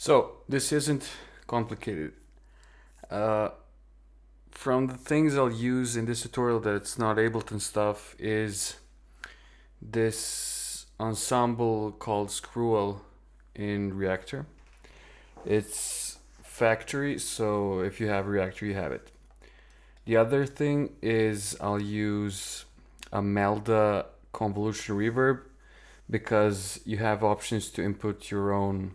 So this isn't complicated. Uh, from the things I'll use in this tutorial that it's not Ableton stuff is this ensemble called Screwel in Reactor. It's factory, so if you have Reactor, you have it. The other thing is I'll use a Melda convolution reverb because you have options to input your own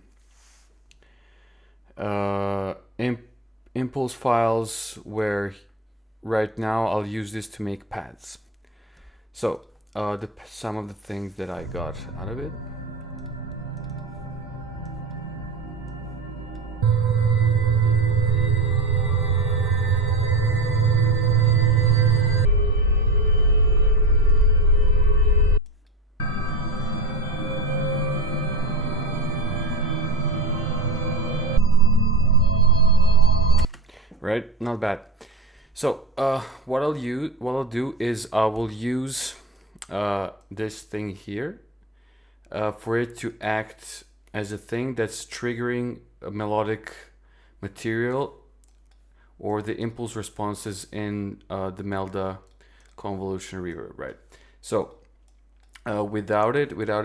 impulse files, where right now I'll use this to make pads. So some of the things that I got out of it. Right, not bad. So what I'll do is I will use this thing here for it to act as a thing that's triggering a melodic material or the impulse responses in the Melda convolution reverb, right? So without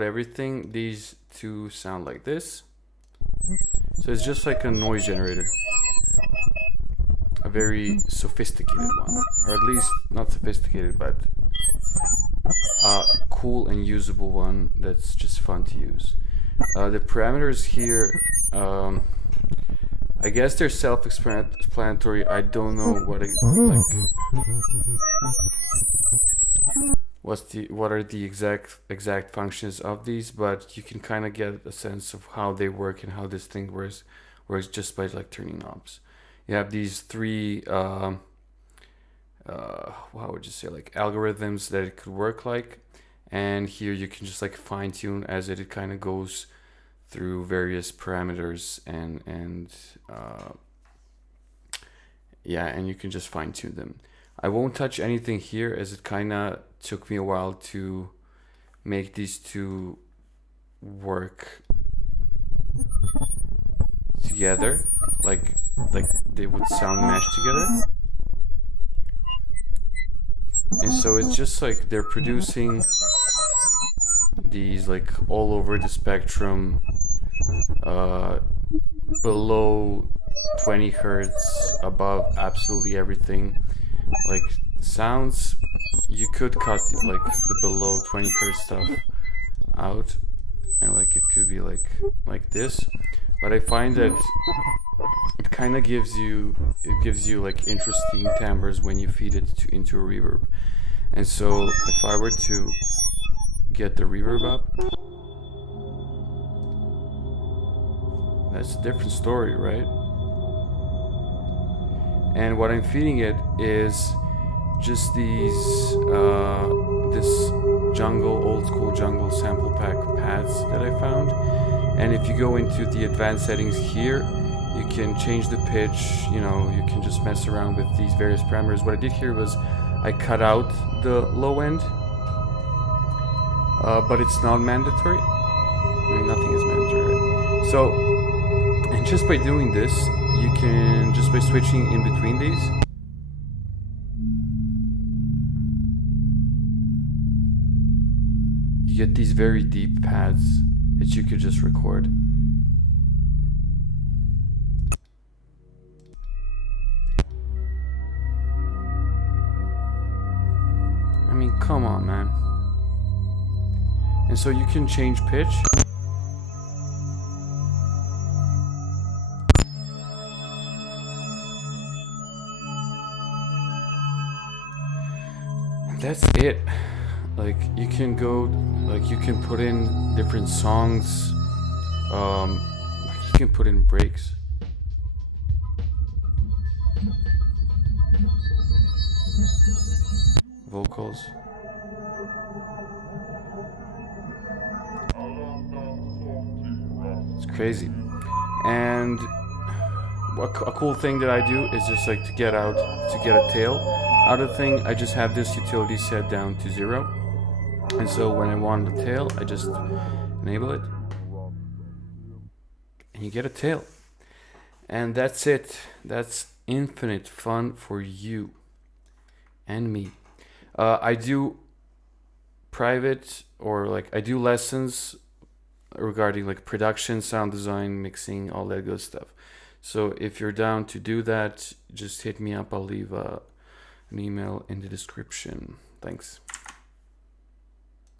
everything, these two sound like this. So it's just like a noise generator. A very sophisticated one, or at least not sophisticated, but a cool and usable one that's just fun to use. The parameters here, I guess they're self-explanatory. I don't know what what are the exact functions of these, but you can kind of get a sense of how they work and how this thing works just by like turning knobs. You have these three how would you say, like algorithms that it could work like, and here you can just like fine tune as it kind of goes through various parameters and yeah, and you can just fine tune them. I won't touch anything here as it kind of took me a while to make these two work together, like they would sound meshed together. And so it's just like they're producing these like all over the spectrum, below 20 hertz, above absolutely everything, like sounds. You could cut like the below 20 hertz stuff out, and like it could be like this, but I find that it kind of gives you like interesting timbres when you feed it into a reverb. And so if I were to get the reverb up, that's a different story, right? And what I'm feeding it is just these this old school jungle sample pack pads that I found. And if you go into the advanced settings here, you can change the pitch, you can just mess around with these various parameters. What I did here was I cut out the low end, but it's not mandatory. I mean, nothing is mandatory, right? So, and just by doing this, you can, just by switching in between these, you get these very deep pads that you could just record. I mean, come on, man. And so you can change pitch. And that's it. Like you can go, like you can put in different songs. You can put in breaks. Vocals. It's crazy. And a cool thing that I do is just like to get a tail out of the thing. I just have this utility set down to 0. And so when I want the tail, I just enable it. and you get a tail. And that's it. That's infinite fun for you and me. I do private, or like I do lessons regarding like production, sound design, mixing, all that good stuff. So if you're down to do that, just hit me up. I'll leave an email in the description. Thanks.